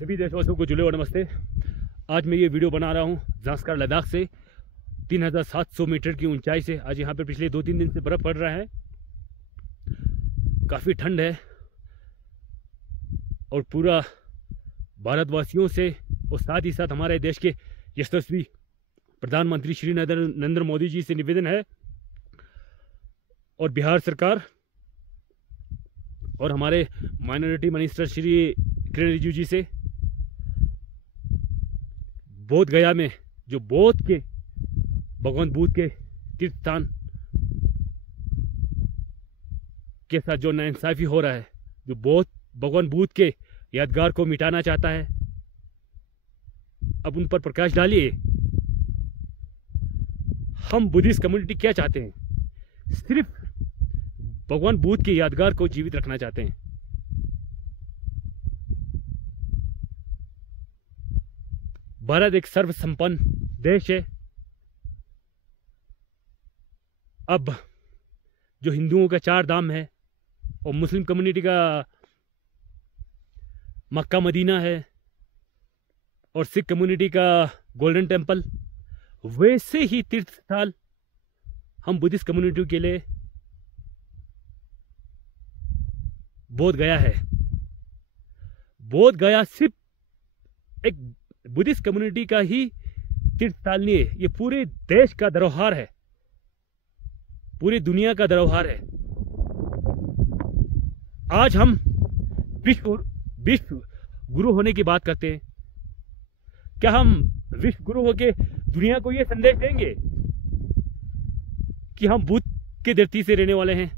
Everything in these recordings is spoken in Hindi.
सभी देशवासियों को जुले और नमस्ते। आज मैं ये वीडियो बना रहा हूँ ज़ांस्कर लद्दाख से 3700 मीटर की ऊंचाई से। आज यहाँ पे पिछले 2-3 दिन से बर्फ़ पड़ रहा है, काफ़ी ठंड है और पूरा भारतवासियों से और साथ ही साथ हमारे देश के यशस्वी प्रधानमंत्री श्री नरेंद्र मोदी जी से निवेदन है और बिहार सरकार और हमारे माइनॉरिटी मिनिस्टर श्री किरण रिजिजू जी से बोध गया में जो बौद्ध के भगवान बुद्ध के तीर्थ स्थान के साथ जो नाइंसाफी हो रहा है, जो बौद्ध भगवान बुद्ध के यादगार को मिटाना चाहता है, अब उन पर प्रकाश डालिए। हम बुद्धिस्ट कम्युनिटी क्या चाहते हैं? सिर्फ भगवान बुद्ध के यादगार को जीवित रखना चाहते हैं। भारत एक सर्वसंपन्न देश है। अब जो हिंदुओं का 4 धाम है और मुस्लिम कम्युनिटी का मक्का मदीना है और सिख कम्युनिटी का गोल्डन टेम्पल, वैसे ही तीर्थ स्थल हम बुद्धिस्ट कम्युनिटी के लिए बोध गया है। बोध गया सिर्फ एक बुद्धिस्ट कम्युनिटी का ही तीर्थ स्थल नहीं है, ये पूरे देश का धरोहर है, पूरी दुनिया का धरोहर है। आज हम विश्व गुरु होने की बात करते हैं। क्या हम विश्व गुरु होके दुनिया को ये संदेश देंगे कि हम बुद्ध की धरती से रहने वाले हैं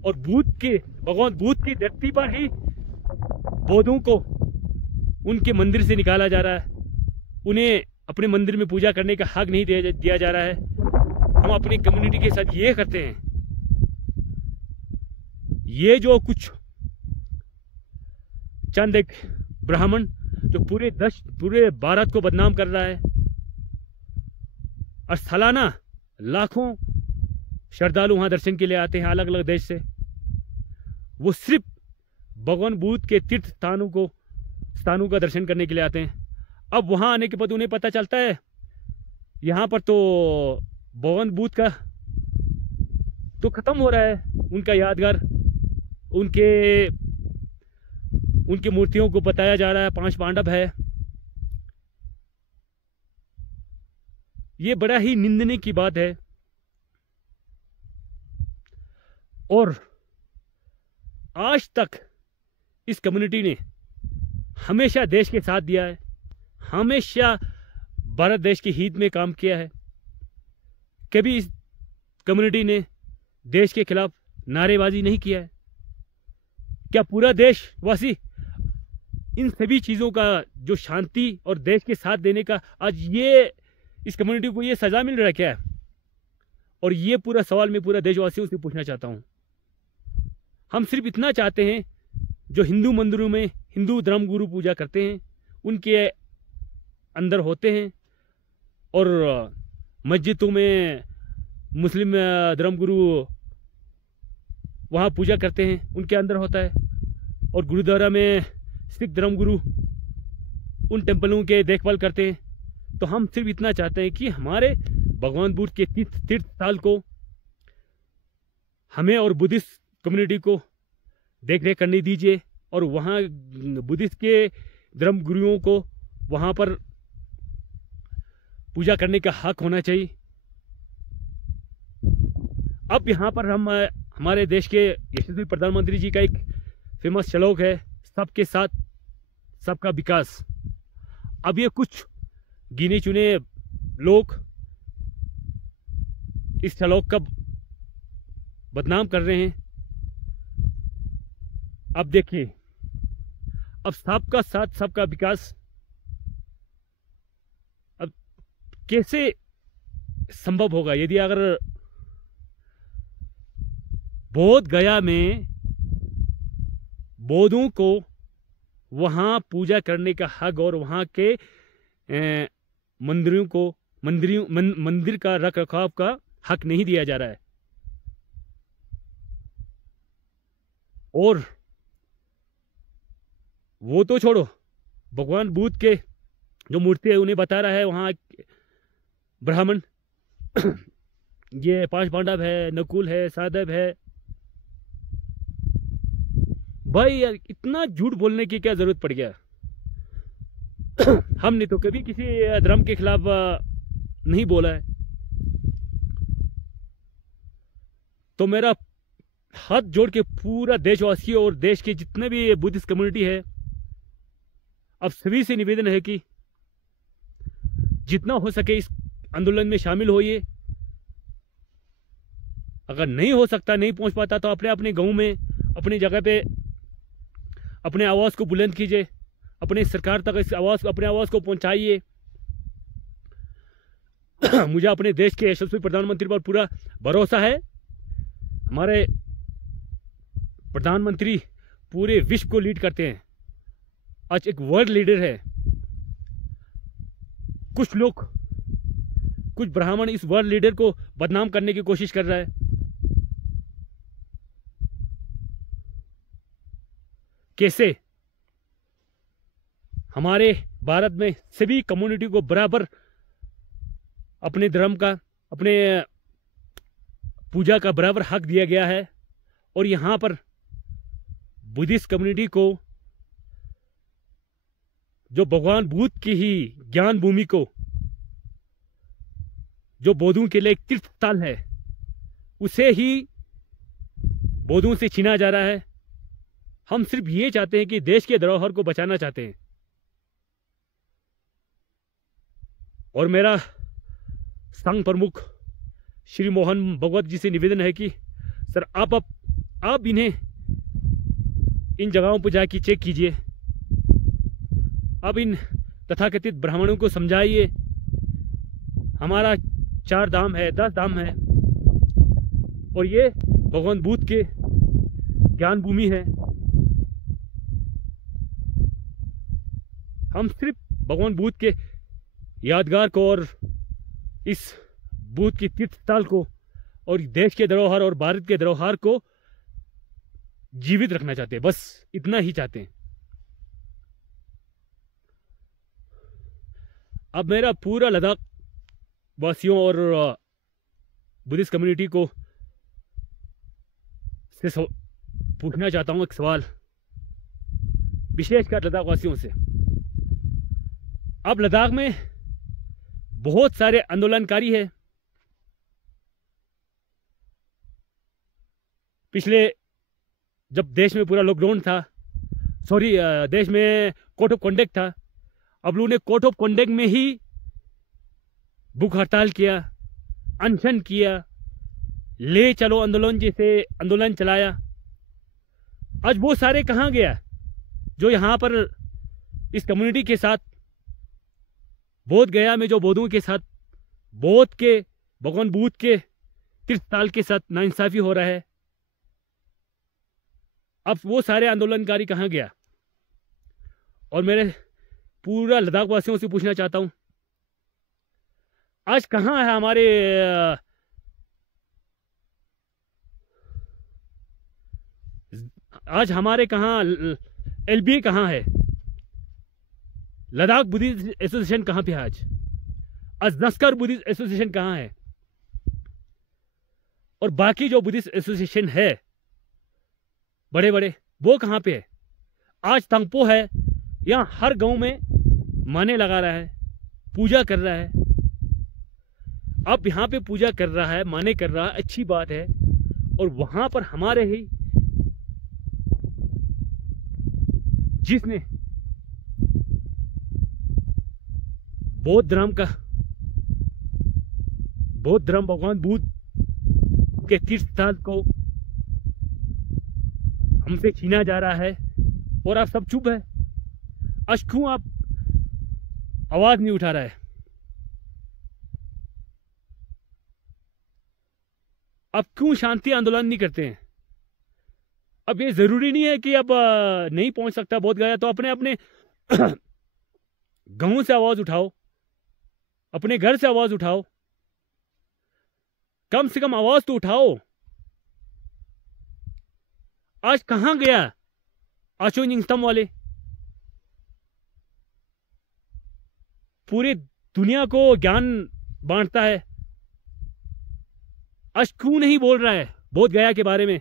और भगवान बुद्ध की धरती पर ही बौद्धों को उनके मंदिर से निकाला जा रहा है, उन्हें अपने मंदिर में पूजा करने का हक नहीं दिया जा रहा है। हम अपनी कम्युनिटी के साथ ये करते हैं। ये जो कुछ चंद एक ब्राह्मण जो पूरे भारत को बदनाम कर रहा है और सालाना लाखों श्रद्धालु वहां दर्शन के लिए आते हैं अलग अलग देश से, वो सिर्फ भगवान बुद्ध के तीर्थ स्थानों का दर्शन करने के लिए आते हैं। अब वहां आने के बाद उन्हें पता चलता है यहां पर तो भगवान बुद्ध का तो खत्म हो रहा है, उनका यादगार, उनके मूर्तियों को बताया जा रहा है 5 पांडव है। ये बड़ा ही निंदनीय की बात है और आज तक इस कम्युनिटी ने हमेशा देश के साथ दिया है, हमेशा भारत देश के हित में काम किया है। कभी इस कम्युनिटी ने देश के खिलाफ नारेबाजी नहीं किया है। क्या पूरा देशवासी इन सभी चीजों का जो शांति और देश के साथ देने का आज ये इस कम्युनिटी को ये सजा मिल रहा है क्या? और ये पूरा सवाल मैं पूरा देशवासियों से पूछना चाहता हूं। हम सिर्फ इतना चाहते हैं, जो हिंदू मंदिरों में हिंदू धर्मगुरु पूजा करते हैं उनके अंदर होते हैं और मस्जिदों में मुस्लिम धर्मगुरु वहाँ पूजा करते हैं उनके अंदर होता है और गुरुद्वारा में सिख धर्मगुरु उन टेम्पलों के देखभाल करते हैं। तो हम सिर्फ इतना चाहते हैं कि हमारे भगवान बुद्ध के तीर्थ स्थल को हमें और बुद्धिस्ट कम्युनिटी को देख रेख करने दीजिए और वहाँ बुद्धिस्ट के धर्मगुरुओं को वहाँ पर पूजा करने का हक होना चाहिए। अब यहाँ पर हम हमारे देश के यशस्वी प्रधानमंत्री जी का एक फेमस श्लोक है, सबके साथ सबका विकास। अब ये कुछ गिने चुने लोग इस श्लोक का बदनाम कर रहे हैं। अब देखिए, अब सबका साथ सबका विकास अब कैसे संभव होगा यदि अगर बोध गया में बौद्धों को वहां पूजा करने का हक और वहां के मंदिर का रख रखाव का हक नहीं दिया जा रहा है। और वो तो छोड़ो, भगवान बुद्ध के जो मूर्ति है उन्हें बता रहा है वहाँ ब्राह्मण। ये पांच पांडव है, नकुल है, सहदेव है। भाई यार इतना झूठ बोलने की क्या जरूरत पड़ गया। हमने तो कभी किसी धर्म के खिलाफ नहीं बोला है। तो मेरा हाथ जोड़ के पूरा देशवासियों और देश के जितने भी बुद्धिस्ट कम्युनिटी है, अब सभी से निवेदन है कि जितना हो सके इस आंदोलन में शामिल होइए। अगर नहीं हो सकता, नहीं पहुंच पाता, तो अपने अपने गांव में, अपनी जगह पे अपने आवाज़ को बुलंद कीजिए, अपने सरकार तक इस अपने आवाज़ को पहुंचाइए। मुझे अपने देश के यशस्वी प्रधानमंत्री पर पूरा भरोसा है। हमारे प्रधानमंत्री पूरे विश्व को लीड करते हैं, आज एक वर्ल्ड लीडर है। कुछ लोग, कुछ ब्राह्मण इस वर्ल्ड लीडर को बदनाम करने की कोशिश कर रहा है। कैसे हमारे भारत में सभी कम्युनिटी को बराबर अपने धर्म का, अपने पूजा का बराबर हक दिया गया है, और यहाँ पर बुद्धिस्ट कम्युनिटी को, जो भगवान बुद्ध की ही ज्ञान भूमि को, जो बौद्धों के लिए एक तीर्थ स्थल है, उसे ही बौद्धों से छीना जा रहा है। हम सिर्फ ये चाहते हैं कि देश के धरोहर को बचाना चाहते हैं। और मेरा संघ प्रमुख श्री मोहन भगवत जी से निवेदन है कि सर आप इन्हें इन जगहों पर जाके चेक कीजिए। अब इन तथाकथित ब्राह्मणों को समझाइए, हमारा 4 धाम है, 10 धाम है, और ये भगवान बुद्ध के ज्ञान भूमि है। हम सिर्फ भगवान बुद्ध के यादगार को और इस बुद्ध की तीर्थ स्थल को और देश के धरोहर और भारत के धरोहर को जीवित रखना चाहते हैं, बस इतना ही चाहते हैं। अब मेरा पूरा लद्दाख वासियों और बुद्धिस्ट कम्युनिटी को से पूछना चाहता हूं एक सवाल, विशेषकर लद्दाख वासियों से। अब लद्दाख में बहुत सारे आंदोलनकारी है। पिछले जब देश में पूरा लॉकडाउन था, देश में कोड ऑफ कंडक्ट था, अब लोगों ने कोड ऑफ कंडक्ट में ही भूख हड़ताल किया, अनशन किया, ले चलो आंदोलन जैसे आंदोलन चलाया। आज वो सारे कहाँ गया जो यहाँ पर इस कम्युनिटी के साथ, बोध गया में जो बौद्धों के साथ, बौद्ध के भगवान बुद्ध के तीर्थ स्थल के साथ नाइंसाफी हो रहा है। अब वो सारे आंदोलनकारी कहाँ गया? और मेरे पूरा लद्दाख वासियों से पूछना चाहता हूं, आज कहाँ है हमारे आज हमारे कहाँ एलबीए कहाँ है? लद्दाख बुद्धिस्ट एसोसिएशन कहाँ पे है? आज नस्कर बुद्धिस्ट एसोसिएशन कहाँ है? और बाकी जो बुद्धिस्ट एसोसिएशन है बड़े बड़े, वो कहाँ पे है? आज तंगपो है, यहाँ हर गांव में माने लगा रहा है, पूजा कर रहा है। अब यहाँ पे पूजा कर रहा है, माने कर रहा है, अच्छी बात है। और वहां पर हमारे ही जिसने बौद्ध धर्म भगवान बुद्ध के तीर्थ स्थल को हमसे छीना जा रहा है, और आप सब चुप है। आज क्यों आप आवाज नहीं उठा रहा है? आप क्यों शांति आंदोलन नहीं करते हैं? अब ये जरूरी नहीं है कि अब नहीं पहुंच सकता बोध गया तो अपने अपने गांव से आवाज उठाओ, अपने घर से आवाज उठाओ, कम से कम आवाज तो उठाओ। आज कहां गया आशो निंगस्तम वाले? पूरी दुनिया को ज्ञान बांटता है, आज क्यों नहीं बोल रहा है बोध गया के बारे में?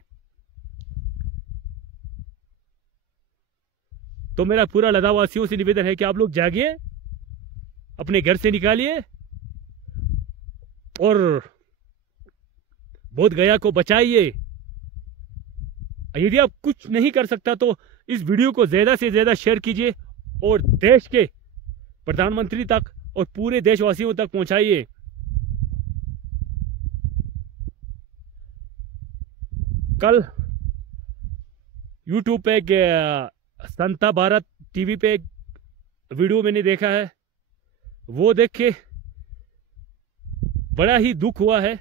तो मेरा पूरा लद्दाखवासियों से निवेदन है कि आप लोग जागिए, अपने घर से निकालिए और बोध गया को बचाइए। यदि आप कुछ नहीं कर सकता तो इस वीडियो को ज्यादा से ज्यादा शेयर कीजिए और देश के प्रधानमंत्री तक और पूरे देशवासियों तक पहुंचाइए। कल YouTube पे एक संता भारत टीवी पे एक वीडियो मैंने देखा है, वो देख के बड़ा ही दुख हुआ है।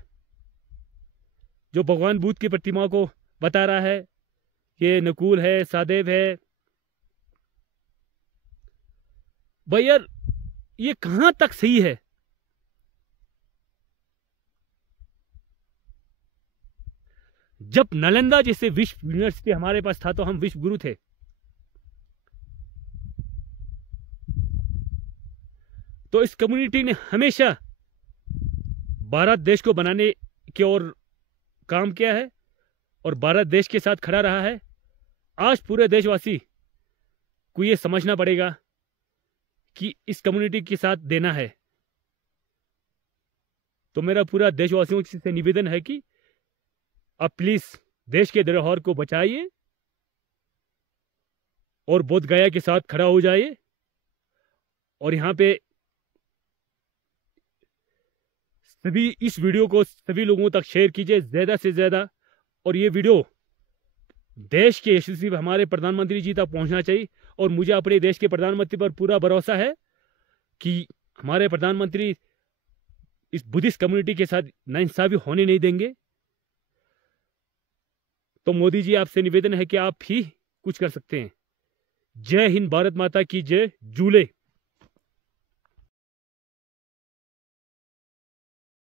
जो भगवान बुद्ध की प्रतिमा को बता रहा है ये नकुल है, सहदेव है। भाई यार, ये कहां तक सही है? जब नालंदा जैसे विश्व यूनिवर्सिटी हमारे पास था तो हम विश्व गुरु थे। तो इस कम्युनिटी ने हमेशा भारत देश को बनाने की ओर काम किया है और भारत देश के साथ खड़ा रहा है। आज पूरे देशवासी को यह समझना पड़ेगा कि इस कम्युनिटी के साथ देना है। तो मेरा पूरा देशवासियों से निवेदन है कि आप प्लीज देश के धरोहर को बचाइए और बोध गया के साथ खड़ा हो जाइए। और यहां पे सभी इस वीडियो को सभी लोगों तक शेयर कीजिए ज्यादा से ज्यादा। और ये वीडियो देश के यशस्वी हमारे प्रधानमंत्री जी तक पहुंचना चाहिए। और मुझे अपने देश के प्रधानमंत्री पर पूरा भरोसा है कि हमारे प्रधानमंत्री इस बुद्धिस्ट कम्युनिटी के साथ नाइंसाफी होने नहीं देंगे। तो मोदी जी, आपसे निवेदन है कि आप ही कुछ कर सकते हैं। जय हिंद, भारत माता की जय। जूले।